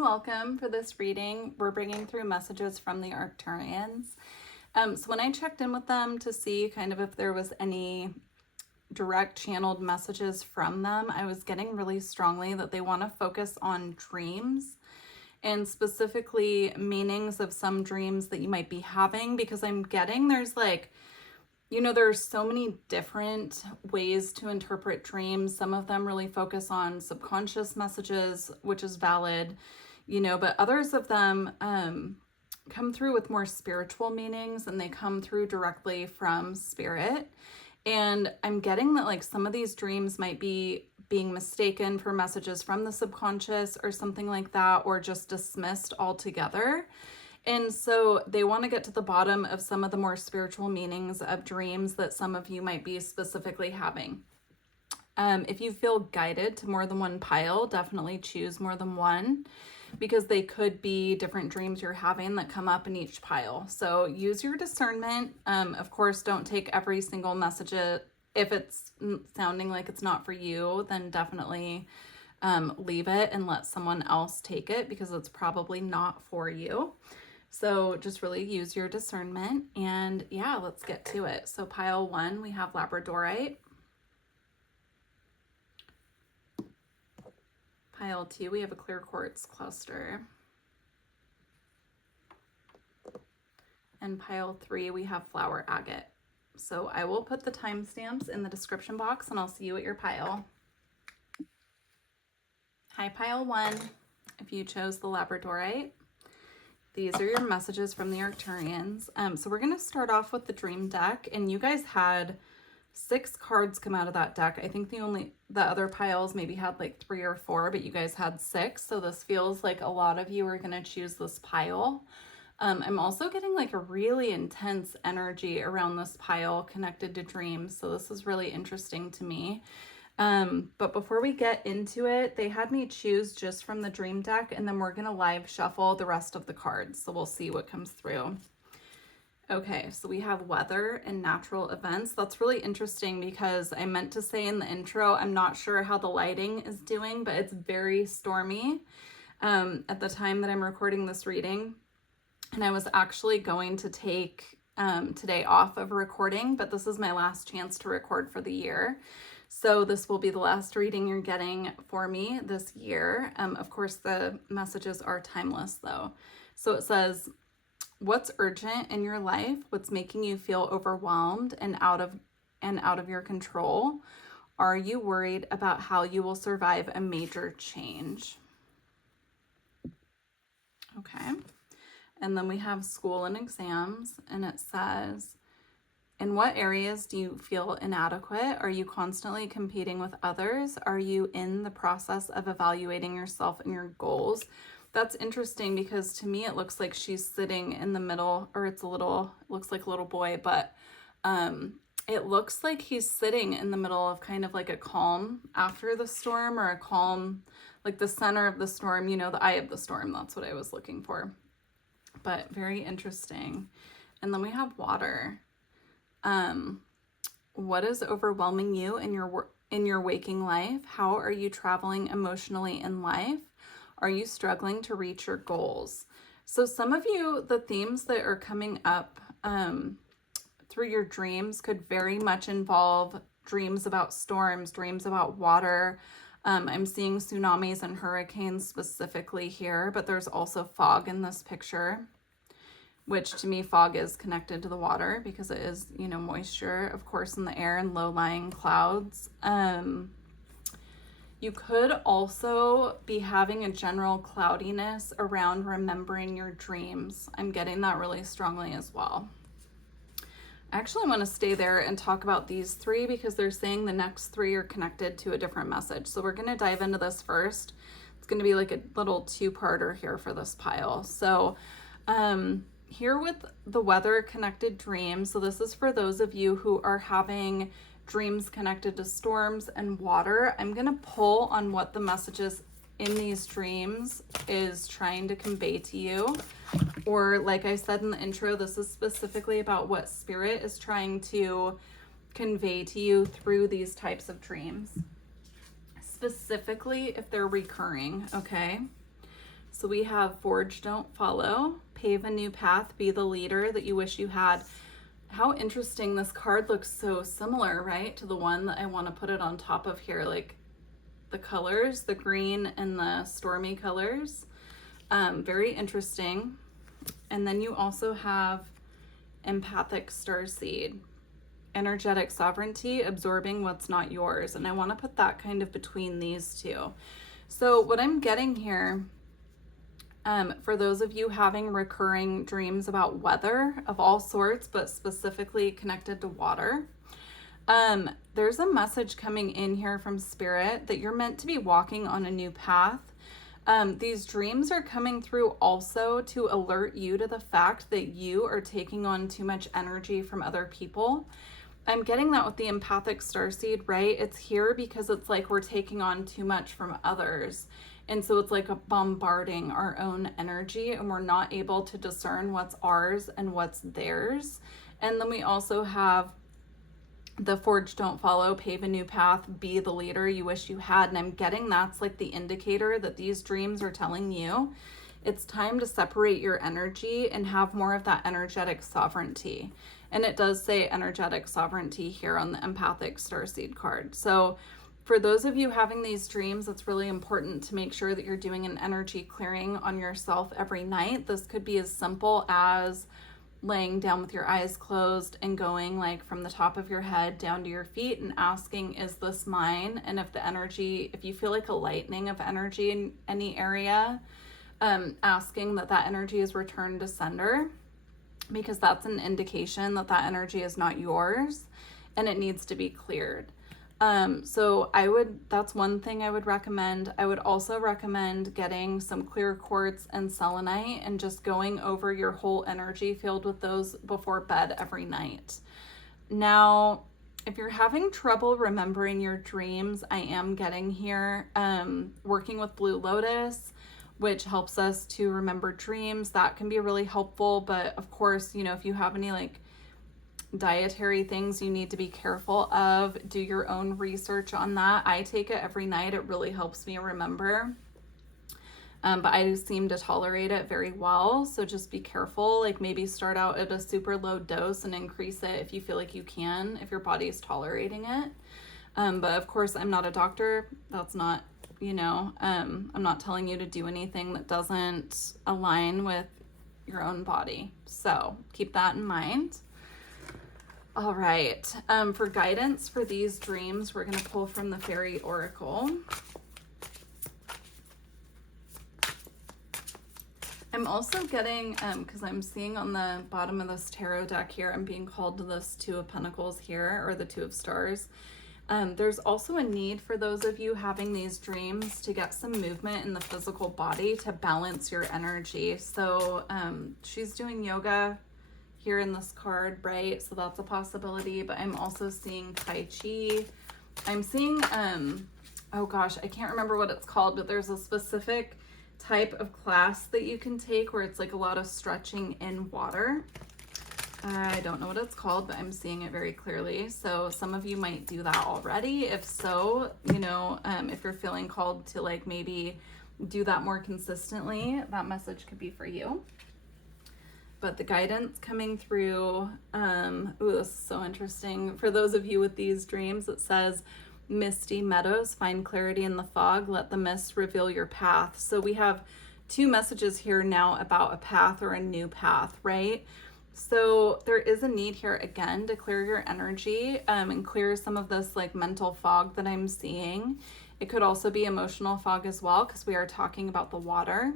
and welcome for this reading. We're bringing through messages from the Arcturians. So when I checked in with them to see kind of if there was any direct channeled messages from them, I was getting really strongly that they want to focus on dreams and specifically meanings of some dreams that you might be having, because I'm getting there's like, there's so many different ways to interpret dreams. Some of them really focus on subconscious messages, which is valid, but others of them come through with more spiritual meanings, and they come through directly from spirit. And I'm getting that like some of these dreams might be being mistaken for messages from the subconscious or something like that, or just dismissed altogether. And so they want to get to the bottom of some of the more spiritual meanings of dreams that some of you might be specifically having. If you feel guided to more than one pile, definitely choose more than one, because they could be different dreams you're having that come up in each pile. So use your discernment. Of course, don't take every single message. If it's sounding like it's not for you, then definitely leave it and let someone else take it, because it's probably not for you. So just really use your discernment, and yeah, let's get to it. So pile 1, we have Labradorite. Pile 2, we have a clear quartz cluster. And pile 3, we have flower agate. So I will put the timestamps in the description box, and I'll see you at your pile. Hi, pile 1. If you chose the Labradorite, these are your messages from the Arcturians. So we're going to start off with the dream deck, and you guys had 6 cards come out of that deck. I think the other piles maybe had like 3 or 4, but you guys had 6. So this feels like a lot of you are going to choose this pile. I'm also getting like a really intense energy around this pile connected to dreams. So this is really interesting to me. But before we get into it, they had me choose just from the dream deck, and then we're going to live shuffle the rest of the cards. So we'll see what comes through. Okay, so we have weather and natural events. That's really interesting, because I meant to say in the intro, I'm not sure how the lighting is doing, but it's very stormy at the time that I'm recording this reading. And I was actually going to take today off of recording, but this is my last chance to record for the year. So this will be the last reading you're getting for me this year. Of course, the messages are timeless though. So it says, what's urgent in your life? What's making you feel overwhelmed and out of your control? Are you worried about how you will survive a major change? Okay. And then we have school and exams, and it says, in what areas do you feel inadequate? Are you constantly competing with others? Are you in the process of evaluating yourself and your goals? That's interesting, because to me it looks like she's sitting in the middle, or looks like a little boy, but it looks like he's sitting in the middle of kind of like a calm after the storm, or a calm, like the center of the storm, the eye of the storm. That's what I was looking for. But very interesting. And then we have water. What is overwhelming you in your waking life? How are you traveling emotionally in life? Are you struggling to reach your goals? So some of you, the themes that are coming up through your dreams could very much involve dreams about storms, dreams about water. I'm seeing tsunamis and hurricanes specifically here, but there's also fog in this picture, which to me, fog is connected to the water, because it is, moisture, of course, in the air and low-lying clouds. You could also be having a general cloudiness around remembering your dreams. I'm getting that really strongly as well. I actually want to stay there and talk about these 3, because they're saying the next 3 are connected to a different message. So we're going to dive into this first. It's going to be like a little 2-parter here for this pile. So here with the weather connected dreams, so this is for those of you who are having dreams connected to storms and water. I'm going to pull on what the messages in these dreams is trying to convey to you. Or like I said in the intro, this is specifically about what spirit is trying to convey to you through these types of dreams. Specifically if they're recurring, okay? So we have forge, don't follow, pave a new path, be the leader that you wish you had. How interesting, this card looks so similar, right, to the one that I want to put it on top of here, like the colors, the green and the stormy colors. Very interesting. And then you also have empathic starseed, energetic sovereignty, absorbing what's not yours. And I want to put that kind of between these two. So what I'm getting here, for those of you having recurring dreams about weather of all sorts, but specifically connected to water, there's a message coming in here from Spirit that you're meant to be walking on a new path. These dreams are coming through also to alert you to the fact that you are taking on too much energy from other people. I'm getting that with the empathic starseed, right? It's here because it's like we're taking on too much from others. And so it's like a bombarding our own energy, and we're not able to discern what's ours and what's theirs. And then we also have the forge, don't follow, pave a new path, be the leader you wish you had. And I'm getting that's like the indicator that these dreams are telling you it's time to separate your energy and have more of that energetic sovereignty. And it does say energetic sovereignty here on the empathic starseed card. So for those of you having these dreams, it's really important to make sure that you're doing an energy clearing on yourself every night. This could be as simple as laying down with your eyes closed and going like from the top of your head down to your feet and asking, is this mine? And if the energy, if you feel like a lightning of energy in any area, asking that that energy is returned to sender, because that's an indication that that energy is not yours and it needs to be cleared. So that's one thing I would recommend. I would also recommend getting some clear quartz and selenite and just going over your whole energy field with those before bed every night. Now, if you're having trouble remembering your dreams, I am getting here, working with Blue Lotus, which helps us to remember dreams. That can be really helpful. But of course, you know, if you have any like dietary things you need to be careful of, do your own research on that. I take it every night. It really helps me remember. But I seem to tolerate it very well. So just be careful. Like maybe start out at a super low dose and increase it if you feel like you can, if your body is tolerating it. But of course, I'm not a doctor. That's not, you know, I'm not telling you to do anything that doesn't align with your own body. So keep that in mind. All right, for guidance for these dreams, we're going to pull from the Fairy Oracle. I'm also getting, because I'm seeing on the bottom of this tarot deck here, I'm being called to this Two of Pentacles here, or the Two of Stars. There's also a need for those of you having these dreams to get some movement in the physical body to balance your energy. So she's doing yoga here in this card, right? So that's a possibility, but I'm also seeing Tai Chi. I'm seeing, oh gosh, I can't remember what it's called, but there's a specific type of class that you can take where it's like a lot of stretching in water. I don't know what it's called, but I'm seeing it very clearly. So some of you might do that already. If so, you know, if you're feeling called to like maybe do that more consistently, that message could be for you. But the guidance coming through, ooh, this is so interesting. For those of you with these dreams, it says, misty meadows, find clarity in the fog, let the mist reveal your path. So we have two messages here now about a path or a new path, right? So there is a need here again to clear your energy and clear some of this like mental fog that I'm seeing. It could also be emotional fog as well, because we are talking about the water.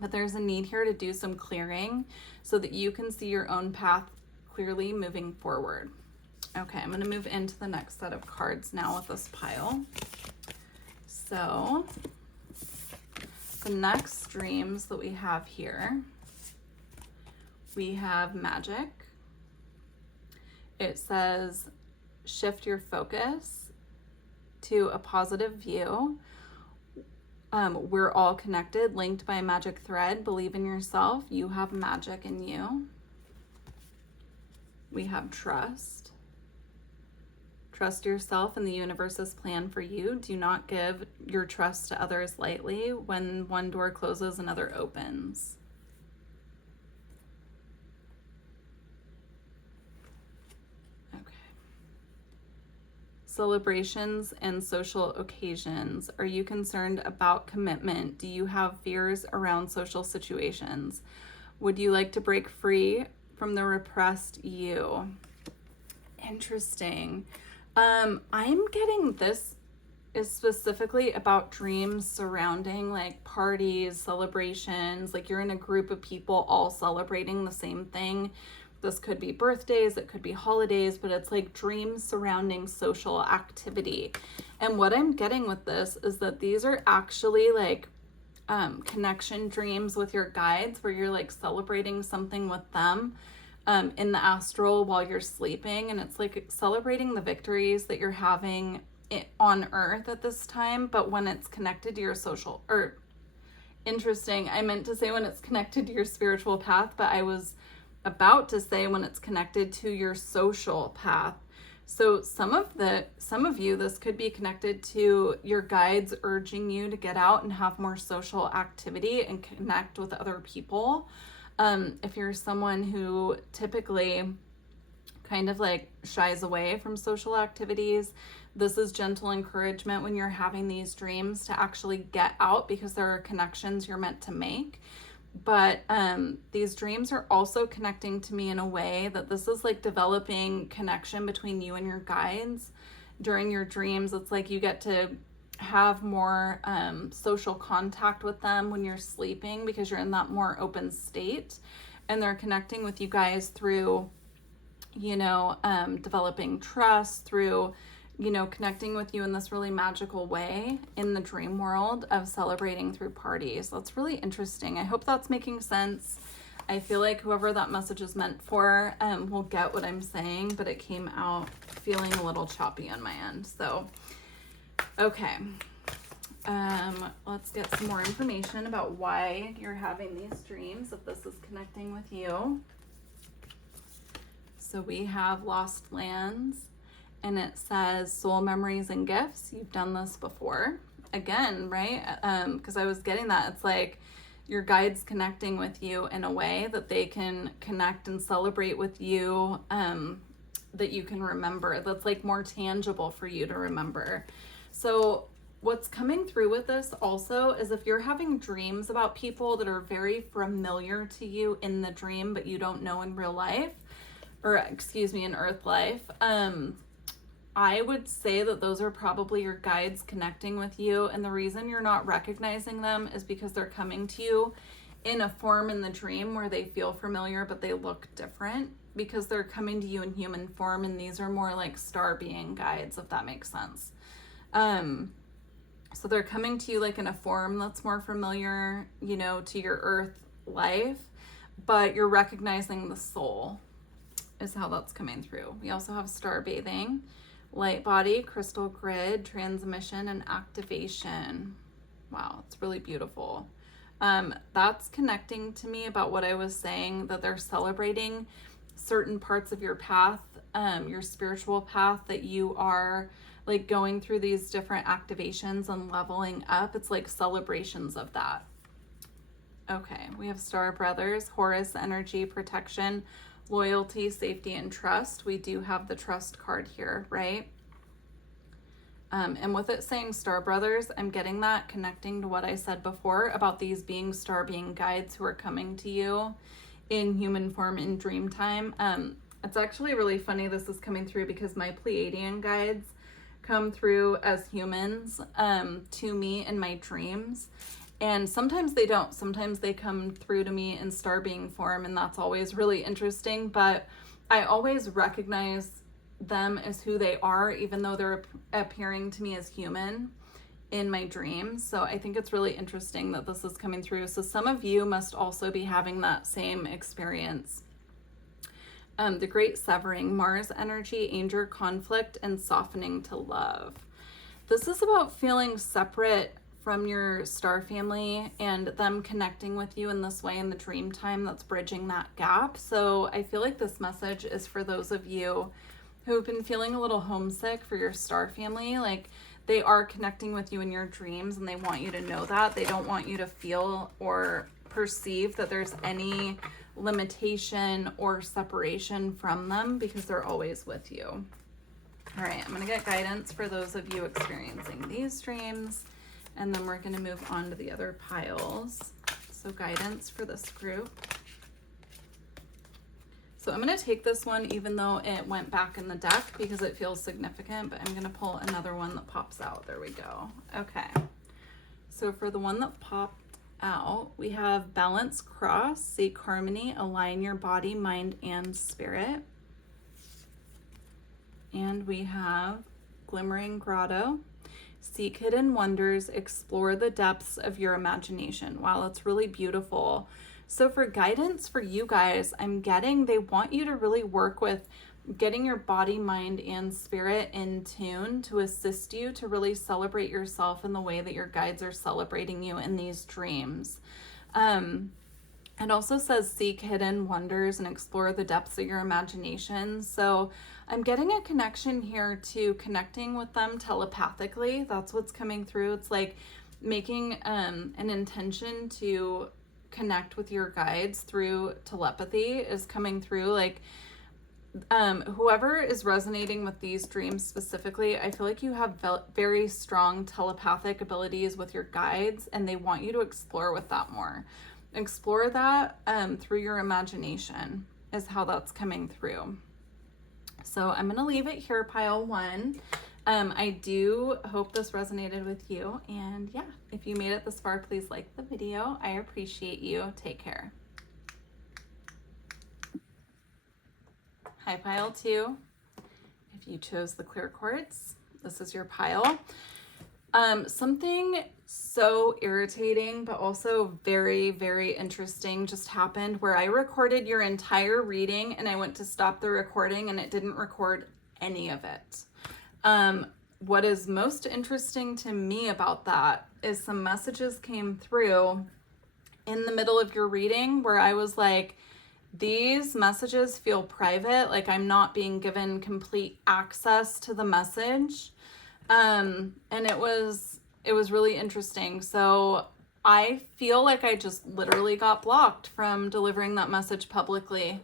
But there's a need here to do some clearing so that you can see your own path clearly moving forward. Okay, I'm going to move into the next set of cards now with this pile. So the next dreams that we have here, we have magic. It says, shift your focus to a positive view. We're all connected, linked by a magic thread. Believe in yourself. You have magic in you. We have trust. Trust yourself and the universe's plan for you. Do not give your trust to others lightly. When one door closes, another opens. Celebrations and social occasions. Are you concerned about commitment? Do you have fears around social situations? Would you like to break free from the repressed you? Interesting. I'm getting this is specifically about dreams surrounding like parties, celebrations, like you're in a group of people all celebrating the same thing. This could be birthdays, it could be holidays, but it's like dreams surrounding social activity. And what I'm getting with this is that these are actually like connection dreams with your guides where you're like celebrating something with them in the astral while you're sleeping. And it's like celebrating the victories that you're having on Earth at this time, but when it's connected to your social, or interesting, I meant to say when it's connected to your spiritual path, but I was about to say when it's connected to your social path. So some of you, this could be connected to your guides urging you to get out and have more social activity and connect with other people. If you're someone who typically kind of like shies away from social activities, this is gentle encouragement when you're having these dreams to actually get out, because there are connections you're meant to make. But these dreams are also connecting to me in a way that this is like developing connection between you and your guides during your dreams. It's like you get to have more social contact with them when you're sleeping, because you're in that more open state, and they're connecting with you guys through, you know, developing trust, through, you know, connecting with you in this really magical way in the dream world of celebrating through parties. That's really interesting. I hope that's making sense. I feel like whoever that message is meant for will get what I'm saying, but it came out feeling a little choppy on my end. So, okay. Let's get some more information about why you're having these dreams, if this is connecting with you. So we have lost lands, and it says soul memories and gifts. You've done this before. Again, right? Because I was getting that. It's like your guides connecting with you in a way that they can connect and celebrate with you, that you can remember. That's like more tangible for you to remember. So what's coming through with this also is if you're having dreams about people that are very familiar to you in the dream, but you don't know in real life, or excuse me, in earth life, I would say that those are probably your guides connecting with you. And the reason you're not recognizing them is because they're coming to you in a form in the dream where they feel familiar, but they look different, because they're coming to you in human form. And these are more like star being guides, if that makes sense. So they're coming to you like in a form that's more familiar, you know, to your earth life, but you're recognizing the soul is how that's coming through. We also have star bathing, light body, crystal grid, transmission, and activation. Wow, it's really beautiful. That's connecting to me about what I was saying, that they're celebrating certain parts of your path, your spiritual path, that you are like going through these different activations and leveling up. It's like celebrations of that. Okay, we have star brothers, Horus energy, protection, loyalty, safety, and trust. We do have the trust card here, right? And with it saying star brothers, I'm getting that connecting to what I said before about these being star being guides who are coming to you in human form in dream time. It's actually really funny this is coming through, because my Pleiadian guides come through as humans to me in my dreams. And sometimes they don't. Sometimes they come through to me in star being form, and that's always really interesting. But I always recognize them as who they are, even though they're appearing to me as human in my dreams. So I think it's really interesting that this is coming through. So some of you must also be having that same experience. The great severing, Mars energy, anger, conflict, and softening to love. This is about feeling separate from your star family and them connecting with you in this way in the dream time that's bridging that gap. So I feel like this message is for those of you who have been feeling a little homesick for your star family. Like, they are connecting with you in your dreams, and they want you to know that. They don't want you to feel or perceive that there's any limitation or separation from them, because they're always with you. All right, I'm going to get guidance for those of you experiencing these dreams, and then we're going to move on to the other piles. So guidance for this group. So I'm going to take this one even though it went back in the deck because it feels significant, but I'm going to pull another one that pops out. There we go. Okay. So for the one that popped out, we have Balance Cross, Seek Harmony, Align Your Body, Mind, and Spirit. And we have Glimmering Grotto, Seek Hidden Wonders, Explore the Depths of Your Imagination. Wow, that's really beautiful. So for guidance for you guys, I'm getting they want you to really work with getting your body, mind, and spirit in tune to assist you to really celebrate yourself in the way that your guides are celebrating you in these dreams. It also says seek hidden wonders and explore the depths of your imagination. So I'm getting a connection here to connecting with them telepathically. That's what's coming through. It's like making an intention to connect with your guides through telepathy is coming through. Like, whoever is resonating with these dreams specifically, I feel like you have very strong telepathic abilities with your guides, and they want you to explore with that more. Explore that through your imagination is how that's coming through. So I'm going to leave it here, pile one. I do hope this resonated with you. And yeah, if you made it this far, please like the video. I appreciate you. Take care. Hi, pile two. If you chose the clear quartz, this is your pile. Something so irritating, but also very, very interesting just happened where I recorded your entire reading and I went to stop the recording and it didn't record any of it. What is most interesting to me about that is some messages came through in the middle of your reading where I was like, these messages feel private, like I'm not being given complete access to the message. And it was really interesting. So I feel like I just literally got blocked from delivering that message publicly,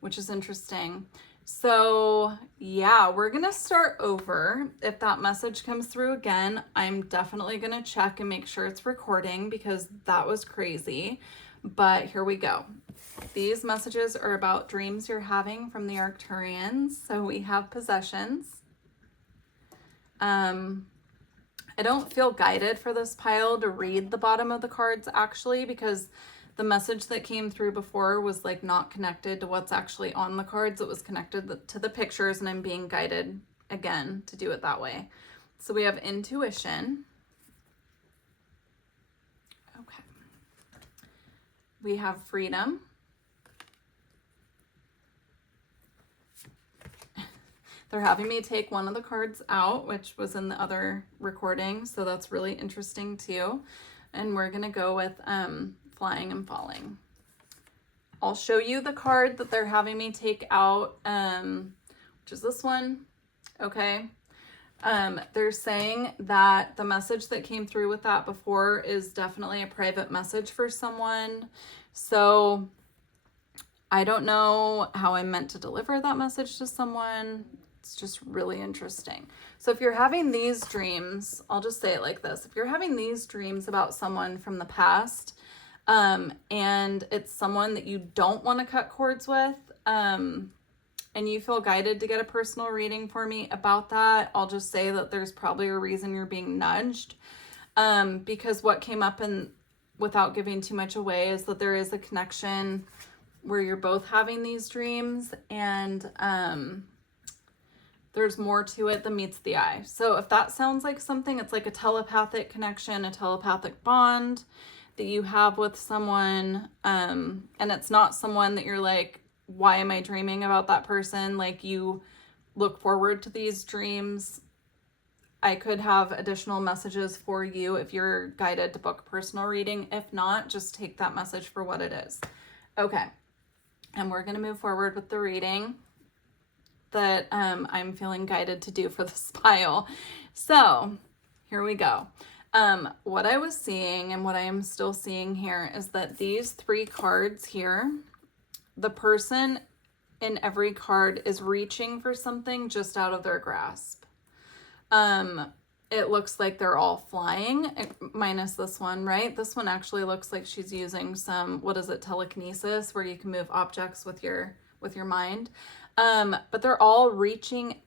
which is interesting. So yeah, we're going to start over. If that message comes through again, I'm definitely going to check and make sure it's recording because that was crazy. But here we go. These messages are about dreams you're having from the Arcturians. So we have possessions. I don't feel guided for this pile to read the bottom of the cards actually, because the message that came through before was like not connected to what's actually on the cards. It was connected to the pictures, and I'm being guided again to do it that way. So we have intuition. Okay. We have freedom. They're having me take one of the cards out, which was in the other recording. So that's really interesting too. And we're going to go with flying and falling. I'll show you the card that they're having me take out, which is this one. Okay. They're saying that the message that came through with that before is definitely a private message for someone. So I don't know how I'm meant to deliver that message to someone. It's just really interesting. So if you're having these dreams, I'll just say it like this. If you're having these dreams about someone from the past, and it's someone that you don't want to cut cords with, and you feel guided to get a personal reading for me about that, I'll just say that there's probably a reason you're being nudged. Because what came up, and without giving too much away, is that there is a connection where you're both having these dreams, and there's more to it than meets the eye. So if that sounds like something, it's like a telepathic connection, a telepathic bond that you have with someone. And it's not someone that you're like, why am I dreaming about that person? Like, you look forward to these dreams. I could have additional messages for you if you're guided to book a personal reading. If not, just take that message for what it is. Okay. And we're going to move forward with the reading. that I'm feeling guided to do for this pile. So here we go. What I was seeing and what I am still seeing here is that these 3 cards here, the person in every card is reaching for something just out of their grasp. It looks like they're all flying, minus this one, right? This one actually looks like she's using some, what is it, telekinesis, where you can move objects with your mind. But they're all reaching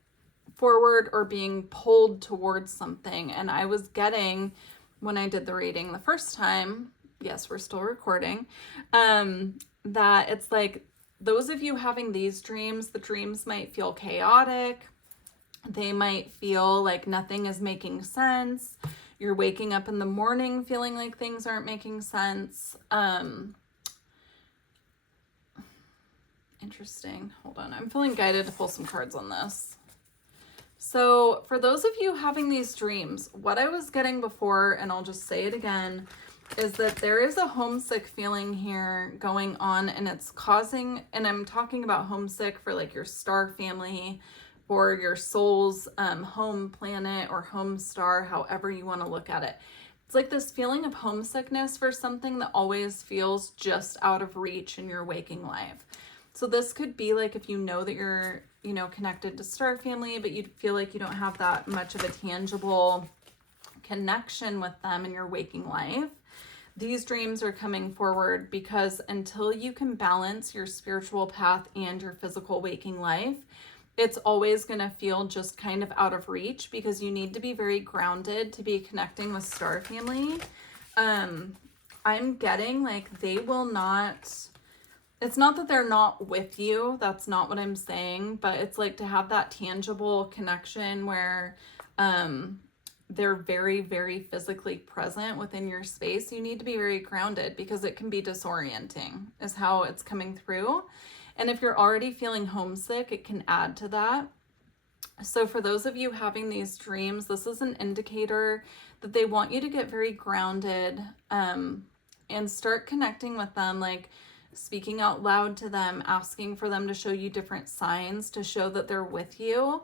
forward or being pulled towards something. And I was getting, when I did the reading the first time, yes, we're still recording, that it's like those of you having these dreams, the dreams might feel chaotic. They might feel like nothing is making sense. You're waking up in the morning feeling like things aren't making sense. Interesting. Hold on. I'm feeling guided to pull some cards on this. So for those of you having these dreams, what I was getting before, and I'll just say it again, is that there is a homesick feeling here going on, and it's causing, and I'm talking about homesick for like your star family or your soul's home planet or home star, however you want to look at it. It's like this feeling of homesickness for something that always feels just out of reach in your waking life. So this could be like if you know that you're, you know, connected to star family, but you feel like you don't have that much of a tangible connection with them in your waking life. These dreams are coming forward because until you can balance your spiritual path and your physical waking life, it's always going to feel just kind of out of reach because you need to be very grounded to be connecting with star family. I'm getting like they will not, it's not that they're not with you. That's not what I'm saying, but it's like to have that tangible connection where they're very, very physically present within your space. You need to be very grounded because it can be disorienting is how it's coming through. And if you're already feeling homesick, it can add to that. So for those of you having these dreams, this is an indicator that they want you to get very grounded and start connecting with them, like speaking out loud to them, asking for them to show you different signs to show that they're with you,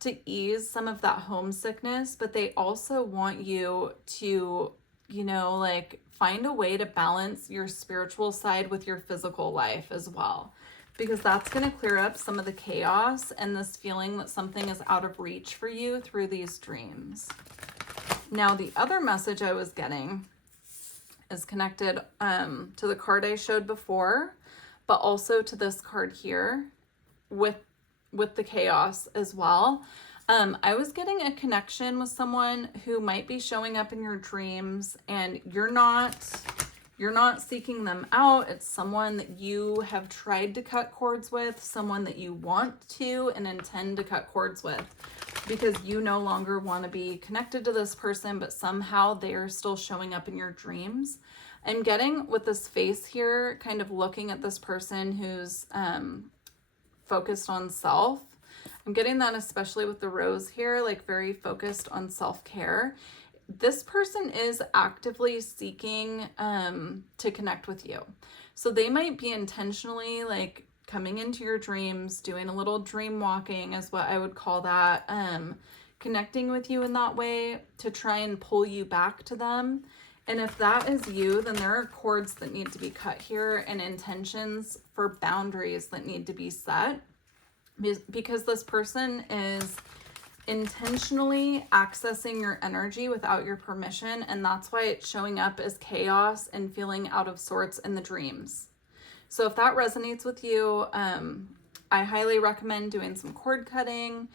to ease some of that homesickness. But they also want you to, you know, like find a way to balance your spiritual side with your physical life as well, because that's going to clear up some of the chaos and this feeling that something is out of reach for you through these dreams. Now, the other message I was getting is connected to the card I showed before, but also to this card here with the chaos as well. I was getting a connection with someone who might be showing up in your dreams, and you're not seeking them out. It's someone that you have tried to cut cords with, someone that you want to and intend to cut cords with, because you no longer want to be connected to this person, but somehow they're still showing up in your dreams. I'm getting with this face here, kind of looking at this person who's focused on self. I'm getting that especially with the rose here, like very focused on self-care. This person is actively seeking to connect with you. So they might be intentionally like coming into your dreams, doing a little dream walking is what I would call that, connecting with you in that way to try and pull you back to them. And if that is you, then there are cords that need to be cut here and intentions for boundaries that need to be set, because this person is intentionally accessing your energy without your permission, and that's why it's showing up as chaos and feeling out of sorts in the dreams. So if that resonates with you, I highly recommend doing some cord cutting,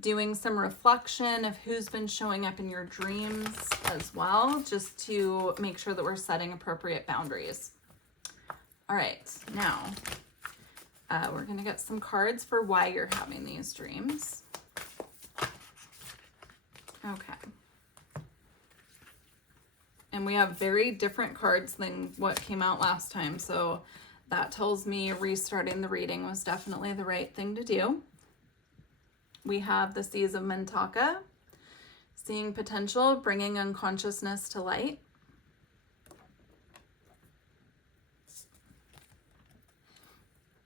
doing some reflection of who's been showing up in your dreams as well, just to make sure that we're setting appropriate boundaries. All right, now we're gonna get some cards for why you're having these dreams. Okay. And we have very different cards than what came out last time, so that tells me restarting the reading was definitely the right thing to do. We have the Seas of Mintaka, seeing potential, bringing unconsciousness to light.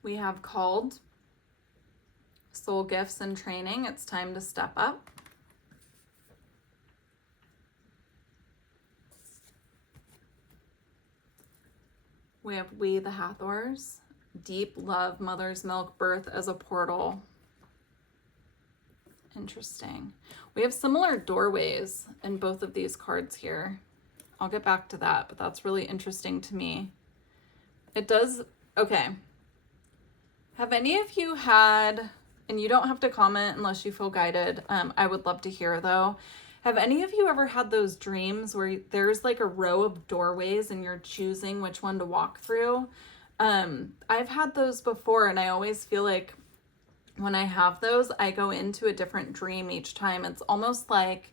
We have Called, soul gifts and training. It's time to step up. We have We the Hathors. Deep love, mother's milk, birth as a portal. Interesting. We have similar doorways in both of these cards here. I'll get back to that, but that's really interesting to me. It does, okay. Have any of you had, and you don't have to comment unless you feel guided, I would love to hear though. Have any of you ever had those dreams where there's like a row of doorways and you're choosing which one to walk through? I've had those before, and I always feel like when I have those, I go into a different dream each time. It's almost like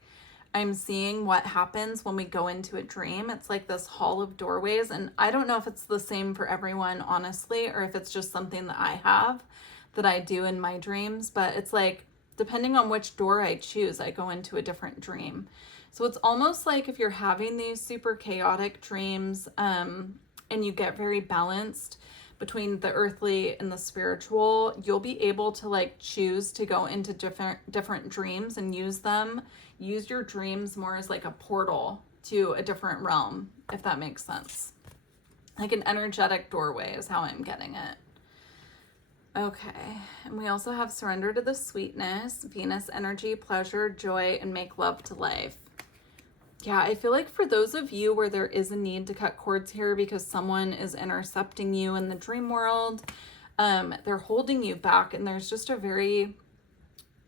I'm seeing what happens when we go into a dream. It's like this hall of doorways, and I don't know if it's the same for everyone, honestly, or if it's just something that I have that I do in my dreams, but it's like, depending on which door I choose, I go into a different dream. So it's almost like if you're having these super chaotic dreams, and you get very balanced between the earthly and the spiritual, you'll be able to like choose to go into different dreams and use your dreams more as like a portal to a different realm, if that makes sense. Like an energetic doorway is how I'm getting it. Okay, and we also have surrender to the sweetness, Venus energy, pleasure, joy, and make love to life. Yeah, I feel like for those of you where there is a need to cut cords here because someone is intercepting you in the dream world, they're holding you back, and there's just a very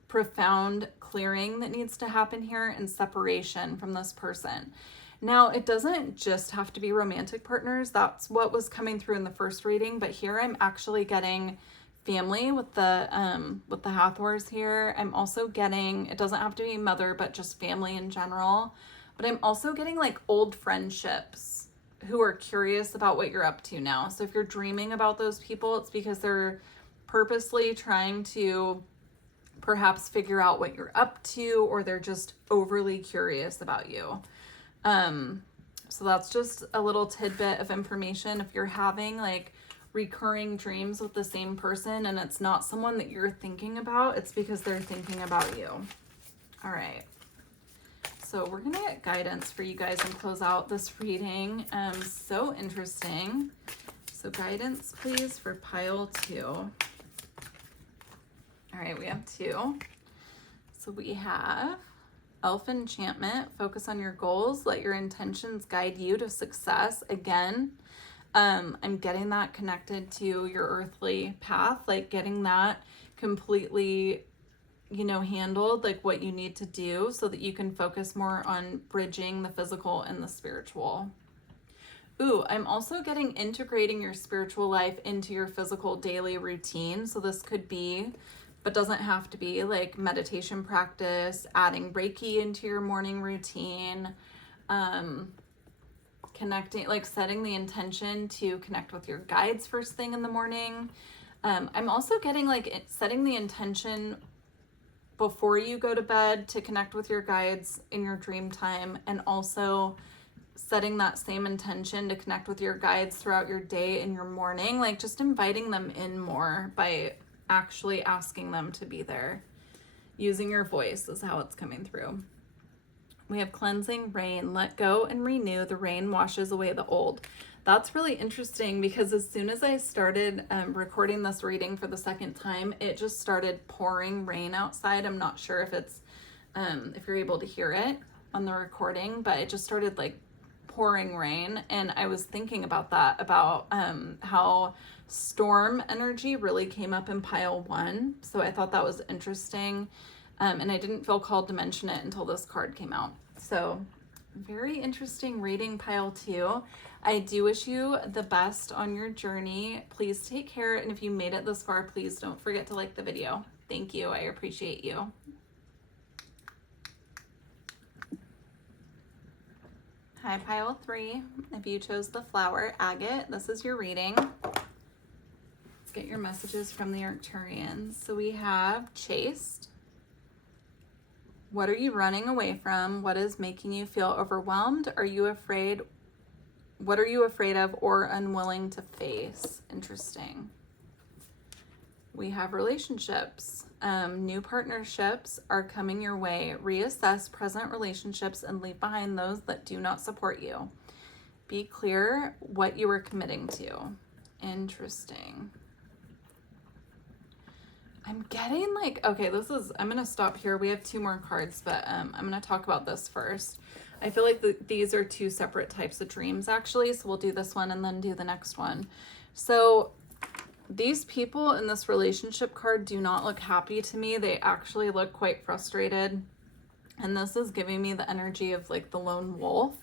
profound clearing that needs to happen here and separation from this person. Now, it doesn't just have to be romantic partners. That's what was coming through in the first reading, but here I'm actually getting family with the Hathors here. I'm also getting, it doesn't have to be mother, but just family in general. But I'm also getting like old friendships who are curious about what you're up to now. So if you're dreaming about those people, it's because they're purposely trying to perhaps figure out what you're up to, or they're just overly curious about you. So that's just a little tidbit of information. If you're having like recurring dreams with the same person and it's not someone that you're thinking about, it's because they're thinking about you. All right. So we're gonna get guidance for you guys and close out this reading. So interesting. So guidance, please, for pile 2. All right, we have 2. So we have Elf Enchantment, focus on your goals, let your intentions guide you to success. Again, I'm getting that connected to your earthly path, like getting that completely, handled, like what you need to do so that you can focus more on bridging the physical and the spiritual. Ooh, I'm also getting integrating your spiritual life into your physical daily routine. So this could be, but doesn't have to be, like meditation practice, adding Reiki into your morning routine, connecting, like setting the intention to connect with your guides first thing in the morning. I'm also getting like setting the intention before you go to bed to connect with your guides in your dream time, and also setting that same intention to connect with your guides throughout your day and your morning, like just inviting them in more by actually asking them to be there. Using your voice is how it's coming through. We have cleansing rain, let go and renew. The rain washes away the old. That's really interesting because as soon as I started recording this reading for the second time, it just started pouring rain outside. I'm not sure if it's, if you're able to hear it on the recording, but it just started like pouring rain. And I was thinking about that, about how storm energy really came up in pile 1. So I thought that was interesting. And I didn't feel called to mention it until this card came out. So very interesting reading, pile 2. I do wish you the best on your journey. Please take care. And if you made it this far, please don't forget to like the video. Thank you. I appreciate you. Hi, pile 3. If you chose the flower agate, this is your reading. Let's get your messages from the Arcturians. So we have chaste. What are you running away from? What is making you feel overwhelmed? Are you afraid? What are you afraid of or unwilling to face? Interesting. We have relationships. New partnerships are coming your way. Reassess present relationships and leave behind those that do not support you. Be clear what you are committing to. Interesting. I'm getting like, okay, I'm going to stop here. We have 2 more cards, but I'm going to talk about this first. I feel like these are 2 separate types of dreams, actually. So we'll do this one and then do the next one. So these people in this relationship card do not look happy to me. They actually look quite frustrated. And this is giving me the energy of like the lone wolf.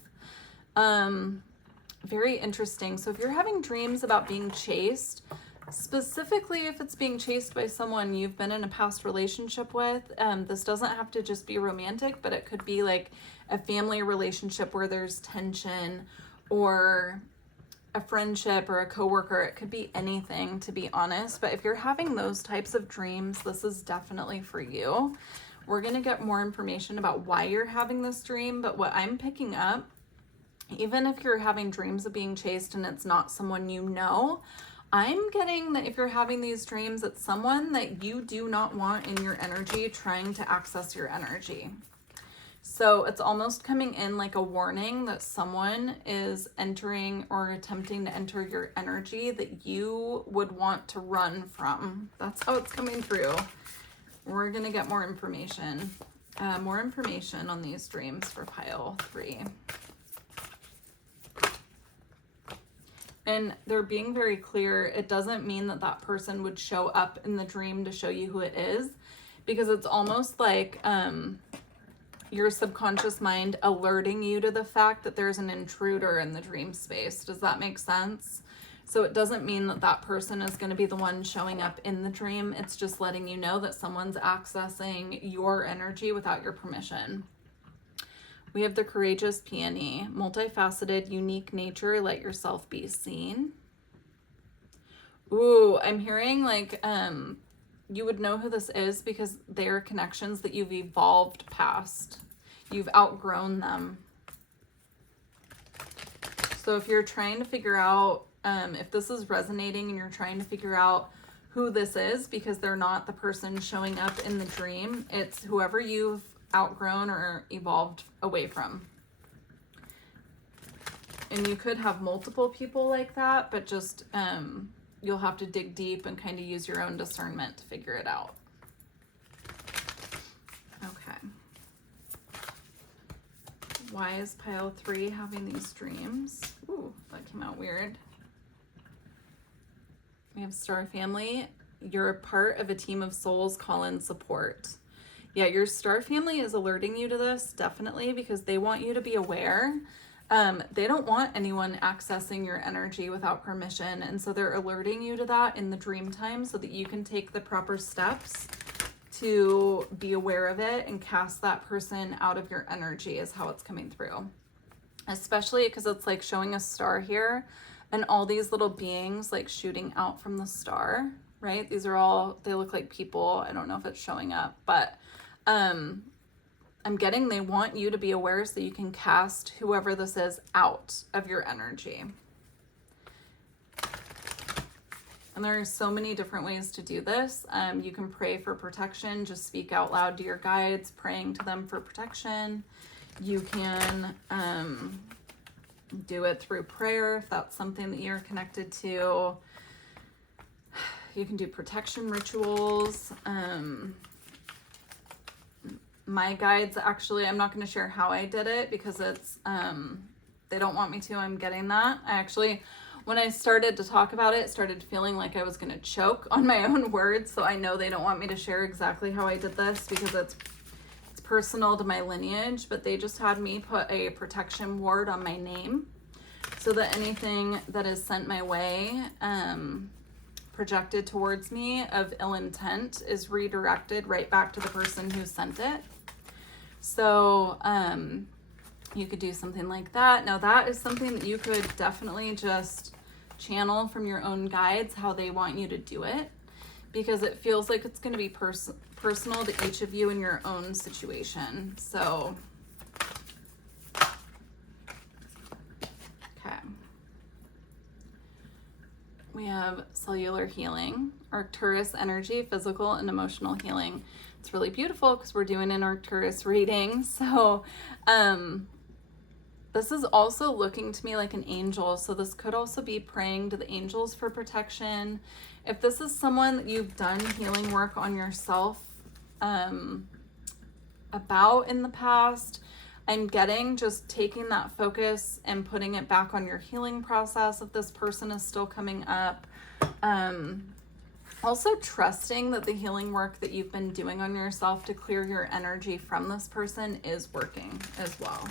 Very interesting. So if you're having dreams about being chased, specifically if it's being chased by someone you've been in a past relationship with, this doesn't have to just be romantic, but it could be like a family relationship where there's tension, or a friendship or a coworker. It could be anything, to be honest. But if you're having those types of dreams, this is definitely for you. We're going to get more information about why you're having this dream, but what I'm picking up, even if you're having dreams of being chased and it's not someone you know, I'm getting that if you're having these dreams, it's someone that you do not want in your energy trying to access your energy. So it's almost coming in like a warning that someone is entering or attempting to enter your energy that you would want to run from. That's how it's coming through. We're going to get more information on these dreams for pile 3. And they're being very clear. It doesn't mean that that person would show up in the dream to show you who it is, because it's almost like your subconscious mind alerting you to the fact that there's an intruder in the dream space. Does that make sense? So it doesn't mean that that person is going to be the one showing up in the dream. It's just letting you know that someone's accessing your energy without your permission. We have the courageous peony, multifaceted, unique nature, let yourself be seen. Ooh, I'm hearing like you would know who this is because they are connections that you've evolved past. You've outgrown them. So if you're trying to figure out, if this is resonating and you're trying to figure out who this is because they're not the person showing up in the dream, it's whoever you've outgrown or evolved away from. And you could have multiple people like that, but just you'll have to dig deep and kind of use your own discernment to figure it out. Okay. Why is pile 3 having these dreams? Ooh, that came out weird. We have star family. You're a part of a team of souls, call in support. Yeah, your star family is alerting you to this, definitely, because they want you to be aware. They don't want anyone accessing your energy without permission. And so they're alerting you to that in the dream time so that you can take the proper steps to be aware of it and cast that person out of your energy is how it's coming through. Especially because it's like showing a star here and all these little beings like shooting out from the star, right? These are all, they look like people. I don't know if it's showing up, but I'm getting they want you to be aware so you can cast whoever this is out of your energy. And there are so many different ways to do this. You can pray for protection, just speak out loud to your guides, praying to them for protection. You can do it through prayer if that's something that you're connected to. You can do protection rituals. My guides, actually, I'm not going to share how I did it because it's, they don't want me to. I'm getting that. I actually, when I started to talk about it, started feeling like I was going to choke on my own words. So I know they don't want me to share exactly how I did this because it's personal to my lineage, but they just had me put a protection ward on my name so that anything that is sent my way, projected towards me of ill intent is redirected right back to the person who sent it. So you could do something like that. Now that is something that you could definitely just channel from your own guides, how they want you to do it, because it feels like it's going to be personal to each of you in your own situation. So, okay. We have cellular healing, Arcturus energy, physical and emotional healing. It's really beautiful because we're doing an Arcturus reading. So this is also looking to me like an angel. So this could also be praying to the angels for protection. If this is someone that you've done healing work on yourself about in the past, I'm getting just taking that focus and putting it back on your healing process if this person is still coming up. Also trusting that the healing work that you've been doing on yourself to clear your energy from this person is working as well.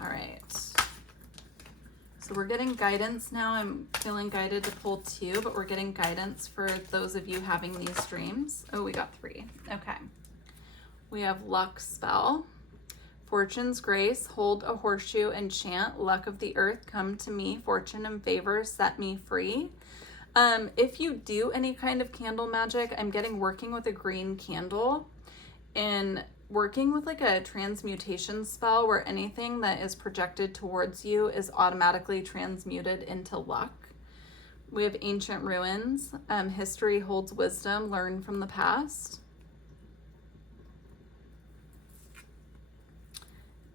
All right. So we're getting guidance now. I'm feeling guided to pull 2, but we're getting guidance for those of you having these dreams. Oh, we got 3. Okay. We have luck spell, fortune's grace, hold a horseshoe and chant, luck of the earth, come to me, fortune and favor, set me free. If you do any kind of candle magic, I'm getting working with a green candle and working with like a transmutation spell where anything that is projected towards you is automatically transmuted into luck. We have ancient ruins, history holds wisdom, learn from the past.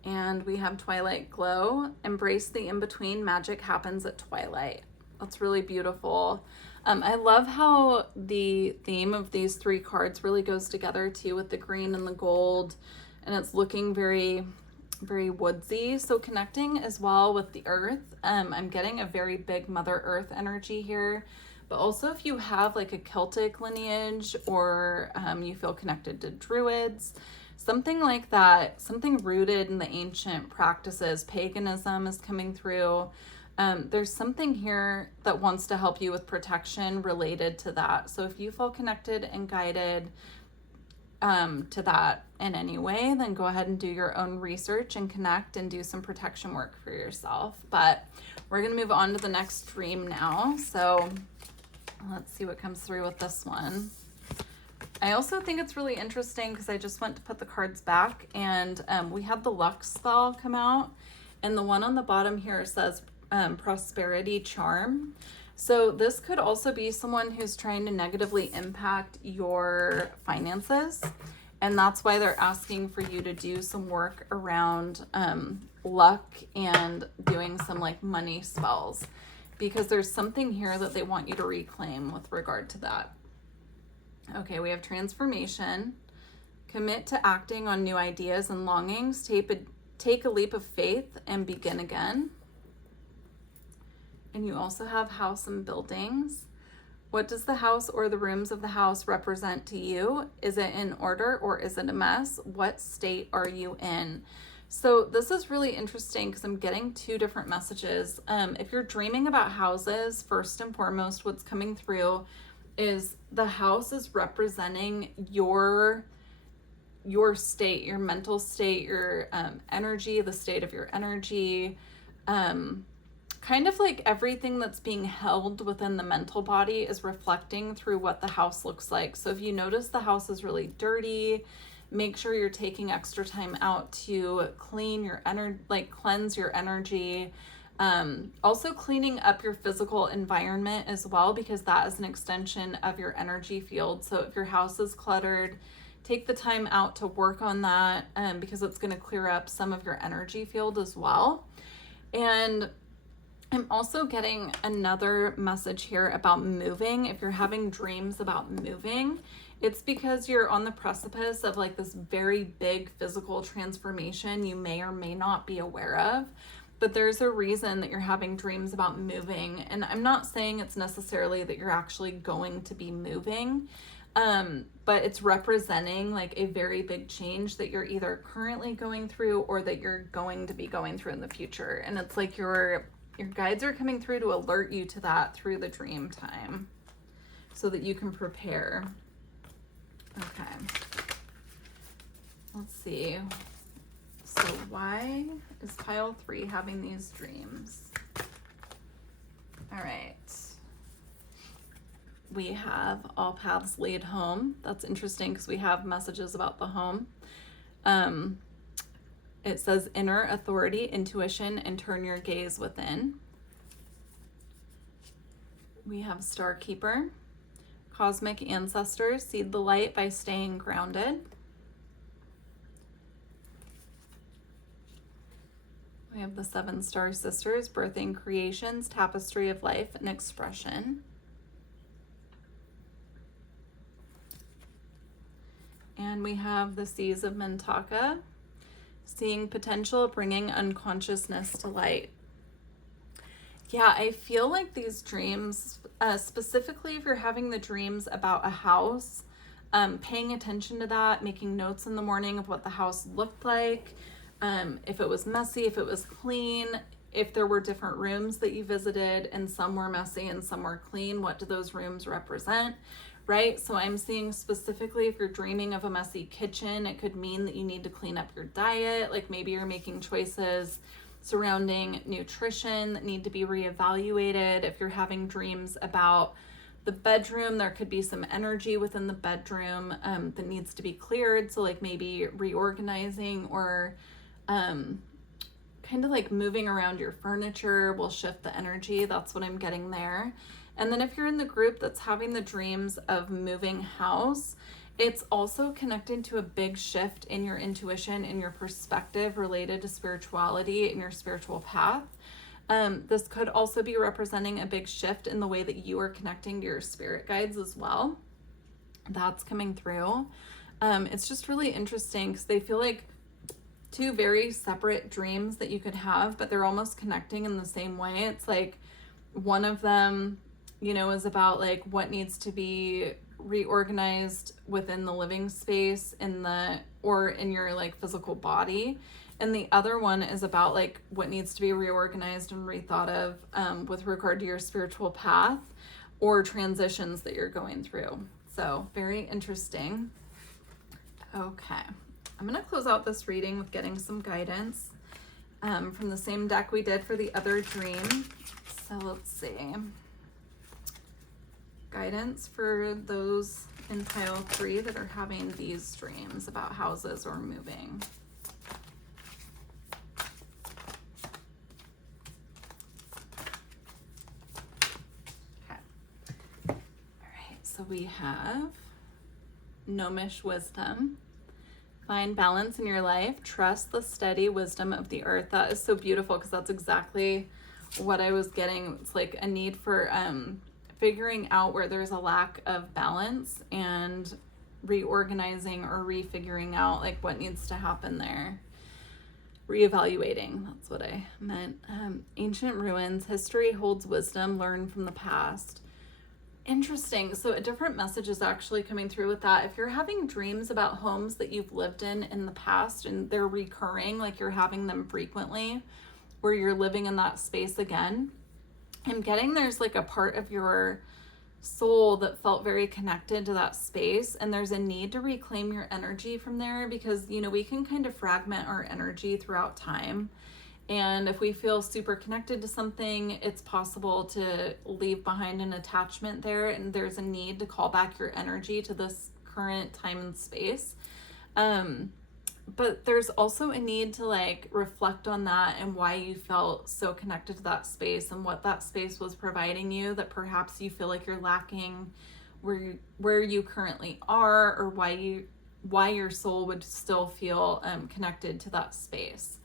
And we have twilight glow, embrace the in-between, magic happens at twilight. That's really beautiful. I love how the theme of these 3 cards really goes together too with the green and the gold, and it's looking very, very woodsy. So connecting as well with the earth. I'm getting a very big Mother Earth energy here, but also if you have like a Celtic lineage or you feel connected to druids, something like that, something rooted in the ancient practices, paganism is coming through. There's something here that wants to help you with protection related to that. So if you feel connected and guided to that in any way, then go ahead and do your own research and connect and do some protection work for yourself. But we're going to move on to the next dream now. So let's see what comes through with this one. I also think it's really interesting because I just went to put the cards back and we had the luck spell come out, and the one on the bottom here says prosperity charm. So this could also be someone who's trying to negatively impact your finances, and that's why they're asking for you to do some work around luck and doing some like money spells, because there's something here that they want you to reclaim with regard to that. Okay, we have transformation, commit to acting on new ideas and longings, take a leap of faith and begin again. And you also have house and buildings. What does the house or the rooms of the house represent to you? Is it in order or is it a mess? What state are you in? So this is really interesting because I'm getting 2 different messages. If you're dreaming about houses, first and foremost, what's coming through is the house is representing your state, your mental state, your energy, the state of your energy, kind of like everything that's being held within the mental body is reflecting through what the house looks like. So if you notice the house is really dirty, make sure you're taking extra time out to clean your energy, like cleanse your energy. Also cleaning up your physical environment as well, because that is an extension of your energy field. So if your house is cluttered, take the time out to work on that because it's going to clear up some of your energy field as well. And I'm also getting another message here about moving. If you're having dreams about moving, it's because you're on the precipice of like this very big physical transformation you may or may not be aware of. But there's a reason that you're having dreams about moving. And I'm not saying it's necessarily that you're actually going to be moving, but it's representing like a very big change that you're either currently going through or that you're going to be going through in the future. And it's like your guides are coming through to alert you to that through the dream time so that you can prepare. Okay. Let's see. So why is pile 3 having these dreams? All right. We have all paths lead home. That's interesting because we have messages about the home. It says inner authority, intuition, and turn your gaze within. We have Star Keeper, cosmic ancestors, seed the light by staying grounded. We have the 7 Star Sisters, birthing creations, tapestry of life and expression. And we have the Seas of Mintaka, seeing potential, bringing unconsciousness to light. Yeah, I feel like these dreams, specifically if you're having the dreams about a house, paying attention to that, making notes in the morning of what the house looked like, if it was messy, if it was clean, if there were different rooms that you visited and some were messy and some were clean, what do those rooms represent, right? So I'm seeing specifically if you're dreaming of a messy kitchen, it could mean that you need to clean up your diet. Like maybe you're making choices surrounding nutrition that need to be reevaluated. If you're having dreams about the bedroom, there could be some energy within the bedroom that needs to be cleared. So like maybe reorganizing or kind of like moving around your furniture will shift the energy. That's what I'm getting there. And then if you're in the group that's having the dreams of moving house, it's also connected to a big shift in your intuition and your perspective related to spirituality and your spiritual path. This could also be representing a big shift in the way that you are connecting to your spirit guides as well. That's coming through. It's just really interesting because they feel like 2 very separate dreams that you could have, but they're almost connecting in the same way. It's like one of them, you know, is about like what needs to be reorganized within the living space or in your like physical body. And the other one is about like what needs to be reorganized and rethought of with regard to your spiritual path or transitions that you're going through. So very interesting. Okay. I'm going to close out this reading with getting some guidance from the same deck we did for the other dream. So let's see. Guidance for those in pile 3 that are having these dreams about houses or moving. Okay. All right. So we have Gnomish wisdom. Find balance in your life. Trust the steady wisdom of the earth. That is so beautiful because that's exactly what I was getting. It's like a need for figuring out where there's a lack of balance and reorganizing or refiguring out like what needs to happen there. Reevaluating, that's what I meant. Ancient ruins. History holds wisdom. Learn from the past. Interesting. So a different message is actually coming through with that. If you're having dreams about homes that you've lived in the past and they're recurring, like you're having them frequently, where you're living in that space again, I'm getting there's like a part of your soul that felt very connected to that space, and there's a need to reclaim your energy from there because, you know, we can kind of fragment our energy throughout time. And if we feel super connected to something, it's possible to leave behind an attachment there, and there's a need to call back your energy to this current time and space. But there's also a need to like reflect on that and why you felt so connected to that space and what that space was providing you that perhaps you feel like you're lacking where you currently are, or why your soul would still feel connected to that space.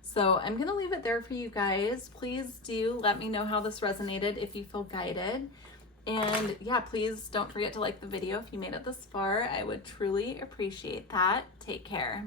So I'm going to leave it there for you guys. Please do let me know how this resonated if you feel guided. And yeah, please don't forget to like the video if you made it this far. I would truly appreciate that. Take care.